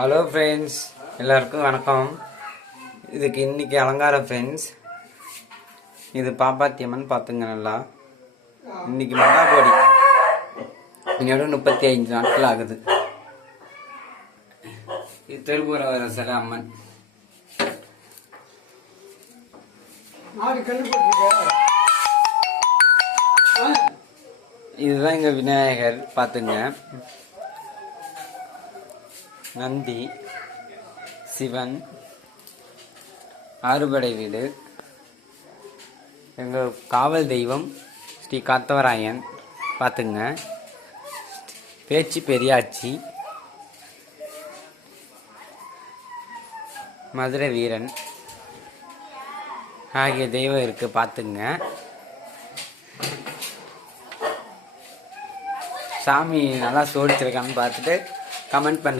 Hello friends, எல்லாருக்கும் வணக்கம். இதுக்கு இன்னைக்கு அலங்காரம் ஃப்ரெண்ட்ஸ். இது பாப்பாத்தியம்மன் பார்த்துங்க. நல்லா இன்னைக்கு மண்டாபோடி இன்னோட 35 நாட்கள் ஆகுது. இது திருப்பூர வர சில அம்மன். இதுதான் எங்க விநாயகர் பார்த்துங்க. நந்தி, சிவன், ஆறுபடை வீடு, எங்கள் காவல் தெய்வம் ஸ்ரீ காத்தவராயன் பார்த்துங்க. பேச்சு பெரியாச்சி, மதுரை வீரன் ஆகிய தெய்வம் இருக்கு பார்த்துங்க. சாமி நல்லா சோடிச்சிருக்கான்னு பார்த்துட்டு கமெண்ட் பண்ணுங்க.